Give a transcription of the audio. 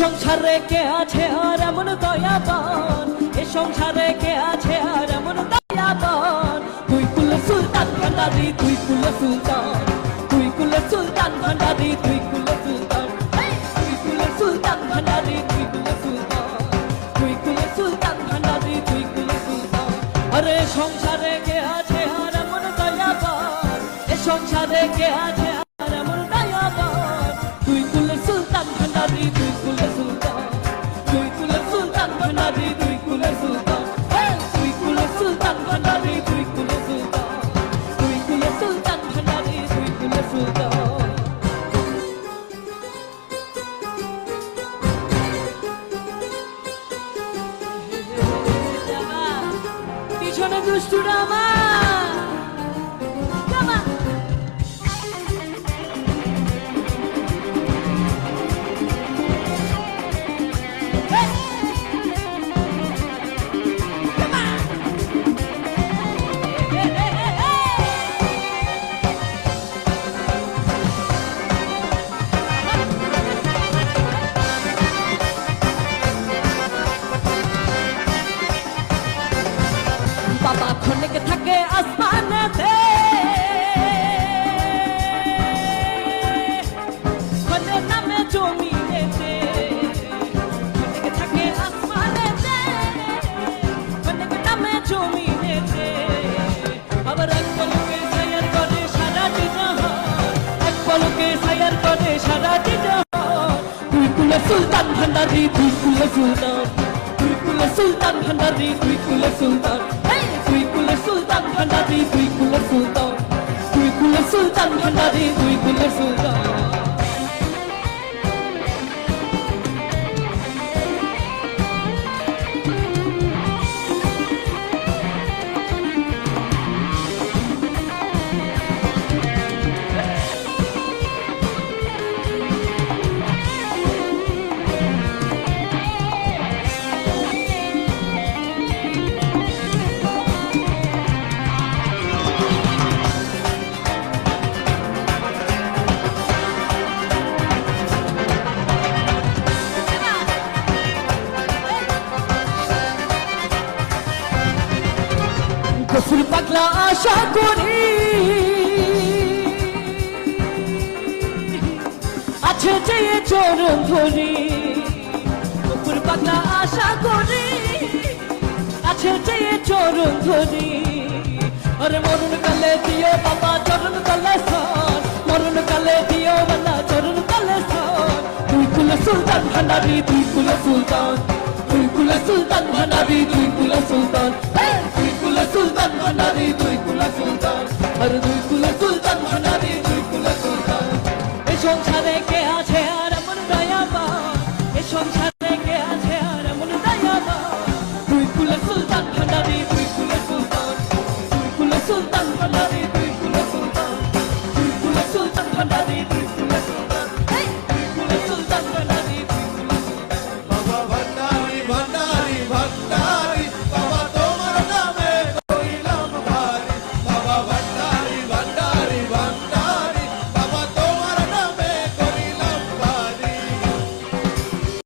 সংসারে কে আছে আর এমন দয়াবান, এ সংসারে কে আছে আর এমন দয়াবান। তুই কুলে সুলতান ভান্ডারি, তুই কুলে সুলতান, তুই কুলে সুলতান ভান্ডারি, তুই কুলে সুলতান, তুই কুলে সুলতান ভান্ডারি, তুই কুলে সুলতান, তুই কুলে সুলতান ভান্ডারি, তুই কুলে সুলতান। আরে সংসারে কে আছে আর এমন দয়াবান, এ সংসারে কে আছে আর এমন দয়াবান। তুই কুলে সুলতান ভান্ডারি, তুই কুলে সুলতান, তুই কুলে সুলতান ভান্ডারি, তুই কুলে সুলতান, তুই কুলে সুলতান ভান্ডারি, তুই কুলে সুলতান, তুই কুলে সুলতান ভান্ডারি, তুই কুলে সুলতান। পিছনে দুষ্টুরা আমার জামা বাবা খনেকে থাকে আসমানেতে, খনের নামে জমিনেতে, খনেকে থাকে আসমানেতে, খনেকে নামে জমিনেতে। আবার এক পলকে সায়ার করে সারাটি জাহান, এক পলকে সায়ার করে সারাটি জাহান। তুই কুলে সুলতান ভান্ডারি, তুই কুলে সুলতান, তুই কুলে সুলতান ভান্ডারি, তুই কুলে সুলতান, তুই কুলে সুলতান ভান্ডারি, তুই কুলে সুলতান, তুই কুলে সুলতান ভান্ডারি, তুই কুলে সুলতান। গোসল পাগলা আশা করি আছে যে চরণ ধরি, গোসল পাগলা আশা করি আছে যে চরণ ধরি। আরে মরণ কালে দিও বাবা চরণ কালে সান, মরণ কালে দিও বাবা চরণ কালে সান। তুই কুলে সুলতান ভান্ডারি, তুই কুলে সুলতান, তুই কুলে সুলতান ভান্ডারি, তুই কুলে সুলতান, তুই কুলে সুলতান ভান্ডারি, তুই কুলে সুলতান, আরে তুই কুলে